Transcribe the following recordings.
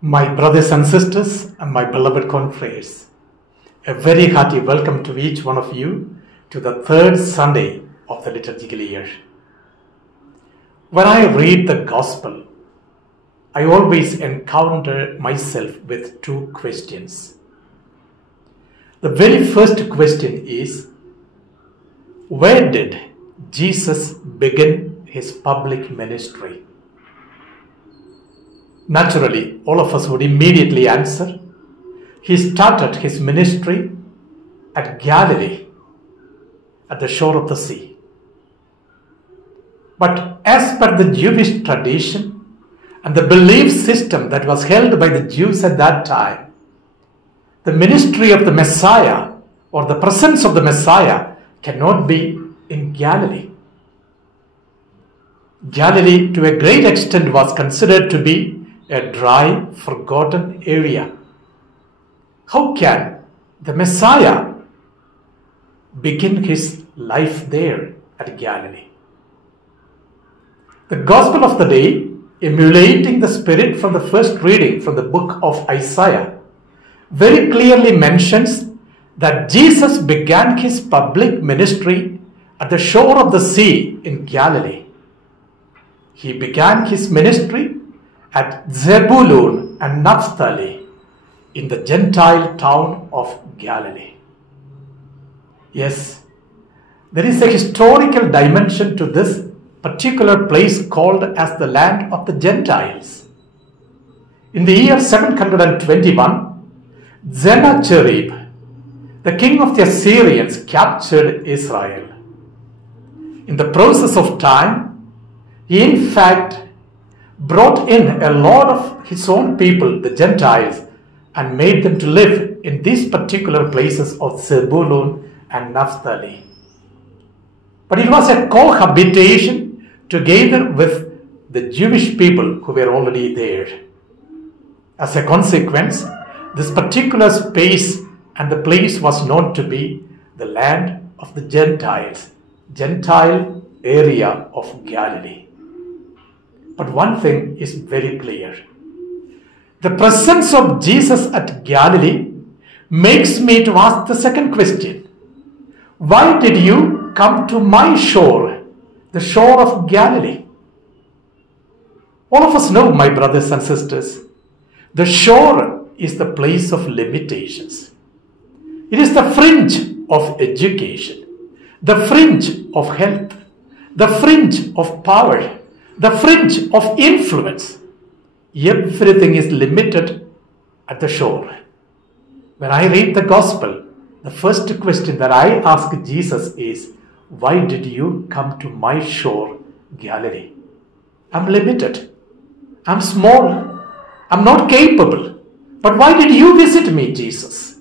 My brothers and sisters and my beloved confreres, a very hearty welcome to each one of you to the third Sunday of the liturgical year. When I read the Gospel, I always encounter myself with two questions. The very first question is, where did Jesus begin his public ministry? Naturally, all of us would immediately answer, he started his ministry at Galilee, at the shore of the sea. But as per the Jewish tradition and the belief system that was held by the Jews at that time, the ministry of the Messiah or the presence of the Messiah cannot be in Galilee. Galilee, to a great extent, was considered to be a dry, forgotten area. How can the Messiah begin his life there at Galilee? The Gospel of the day, emulating the spirit from the first reading from the book of Isaiah, very clearly mentions that Jesus began his public ministry at the shore of the sea in Galilee. He began his ministry at Zebulun and Naphtali in the Gentile town of Galilee. Yes, there is a historical dimension to this particular place called as the land of the Gentiles. In the year 721, Sennacherib, the king of the Assyrians, captured Israel. In the process of time, he in fact brought in a lot of his own people, the Gentiles, and made them to live in these particular places of Zebulun and Naphtali. But it was a cohabitation together with the Jewish people who were already there. As a consequence, this particular space and the place was known to be the land of the Gentiles, Gentile area of Galilee. But one thing is very clear. The presence of Jesus at Galilee makes me to ask the second question. Why did you come to my shore, the shore of Galilee? All of us know, my brothers and sisters, the shore is the place of limitations. It is the fringe of education, the fringe of health, the fringe of power, the fringe of influence. Everything is limited at the shore. When I read the Gospel, the first question that I ask Jesus is, why did you come to my shore, Galilee? I'm limited. I'm small. I'm not capable. But why did you visit me, Jesus?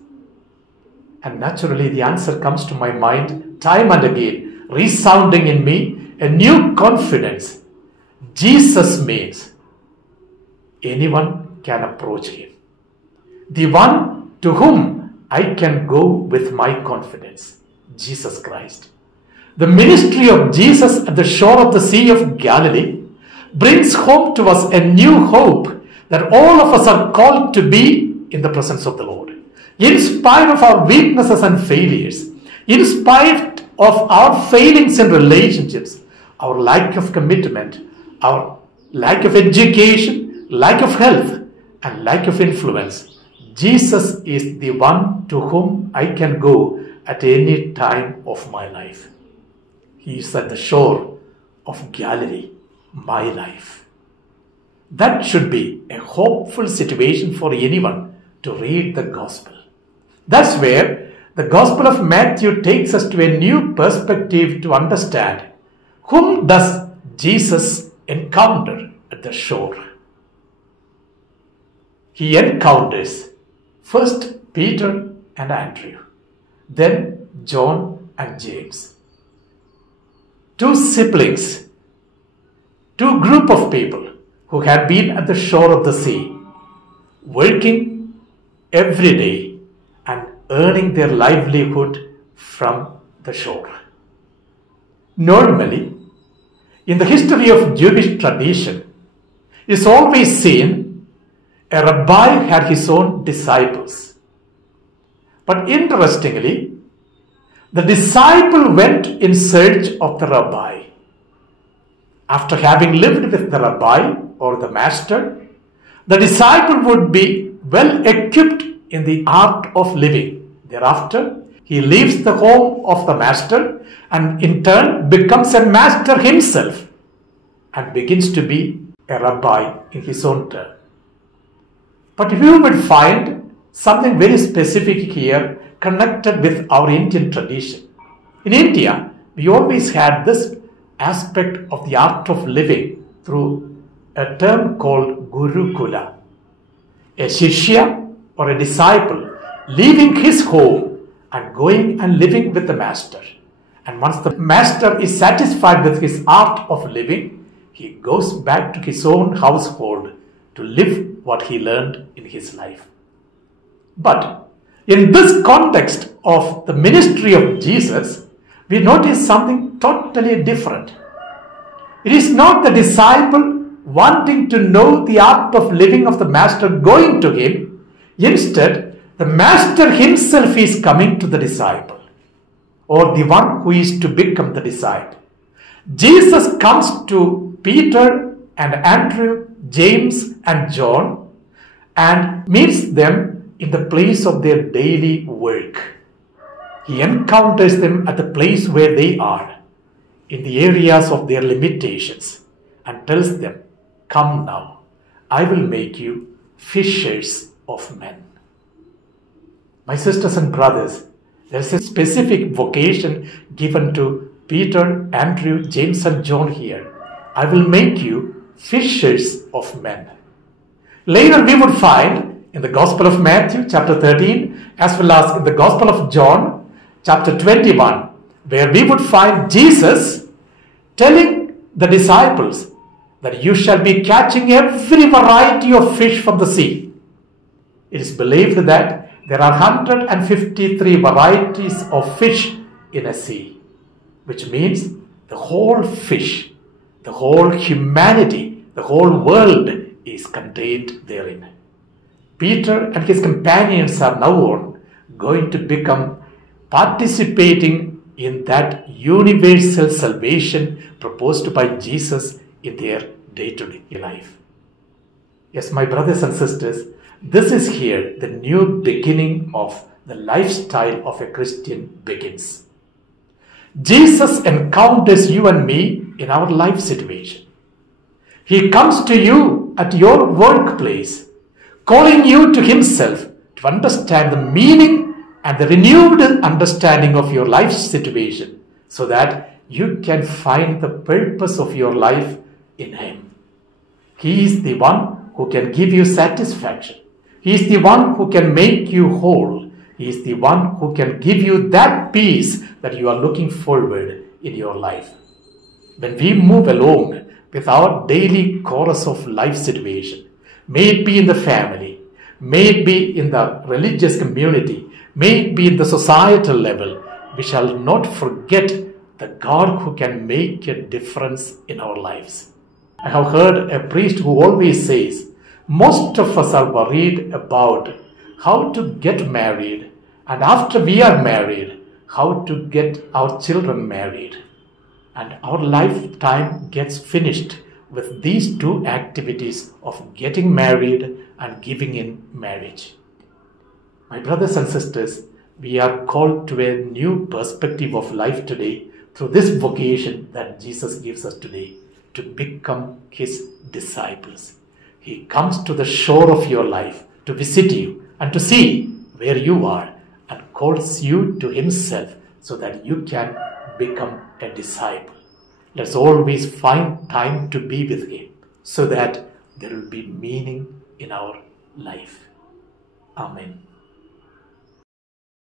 And naturally the answer comes to my mind time and again, resounding in me a new confidence. Jesus means anyone can approach him. The one to whom I can go with my confidence, Jesus Christ. The ministry of Jesus at the shore of the Sea of Galilee brings home to us a new hope that all of us are called to be in the presence of the Lord. In spite of our weaknesses and failures, in spite of our failings in relationships, our lack of commitment, our lack of education, lack of health, and lack of influence, Jesus is the one to whom I can go at any time of my life. He is at the shore of Galilee, my life. That should be a hopeful situation for anyone to read the Gospel. That's where the Gospel of Matthew takes us to a new perspective to understand whom does Jesus encounter at the shore. He encounters first Peter and Andrew, then John and James. Two siblings, two group of people who had been at the shore of the sea, working every day and earning their livelihood from the shore. Normally, in the history of Jewish tradition, is always seen A rabbi had his own disciples. But interestingly, the disciple went in search of the rabbi. After having lived with the rabbi or the master, the disciple would be well equipped in the art of living. Thereafter, he leaves the home of the master and in turn becomes a master himself and begins to be a rabbi in his own turn. But you will find something very specific here connected with our Indian tradition. In India, we always had this aspect of the art of living through a term called Gurukula. A Shishya or a disciple leaving his home and going and living with the master. And once the master is satisfied with his art of living, he goes back to his own household to live what he learned in his life. But in this context of the ministry of Jesus, we notice something totally different. It is not the disciple wanting to know the art of living of the master going to him. Instead, the master himself is coming to the disciple, or the one who is to become the disciple. Jesus comes to Peter and Andrew, James and John and meets them in the place of their daily work. He encounters them at the place where they are, in the areas of their limitations, and tells them, "Come now, I will make you fishers of men." My sisters and brothers, there is a specific vocation given to Peter, Andrew, James and John here. I will make you fishers of men. Later we would find in the Gospel of Matthew chapter 13 as well as in the Gospel of John chapter 21, where we would find Jesus telling the disciples that you shall be catching every variety of fish from the sea. It is believed that there are 153 varieties of fish in a sea, which means the whole fish, the whole humanity, the whole world is contained therein. Peter and his companions are now on going to become participating in that universal salvation proposed by Jesus in their day-to-day life. Yes, my brothers and sisters, this is here the new beginning of the lifestyle of a Christian begins. Jesus encounters you and me in our life situation. He comes to you at your workplace, calling you to himself to understand the meaning and the renewed understanding of your life situation so that you can find the purpose of your life in him. He is the one who can give you satisfaction. He is the one who can make you whole. He is the one who can give you that peace that you are looking forward in your life. When we move along with our daily course of life situation, may it be in the family, may it be in the religious community, may it be in the societal level, we shall not forget the God who can make a difference in our lives. I have heard a priest who always says, most of us are worried about how to get married, and after we are married, how to get our children married. And our lifetime gets finished with these two activities of getting married and giving in marriage. My brothers and sisters, we are called to a new perspective of life today through this vocation that Jesus gives us today to become his disciples. He comes to the shore of your life to visit you and to see where you are and calls you to himself so that you can become a disciple. Let's always find time to be with him so that there will be meaning in our life. Amen.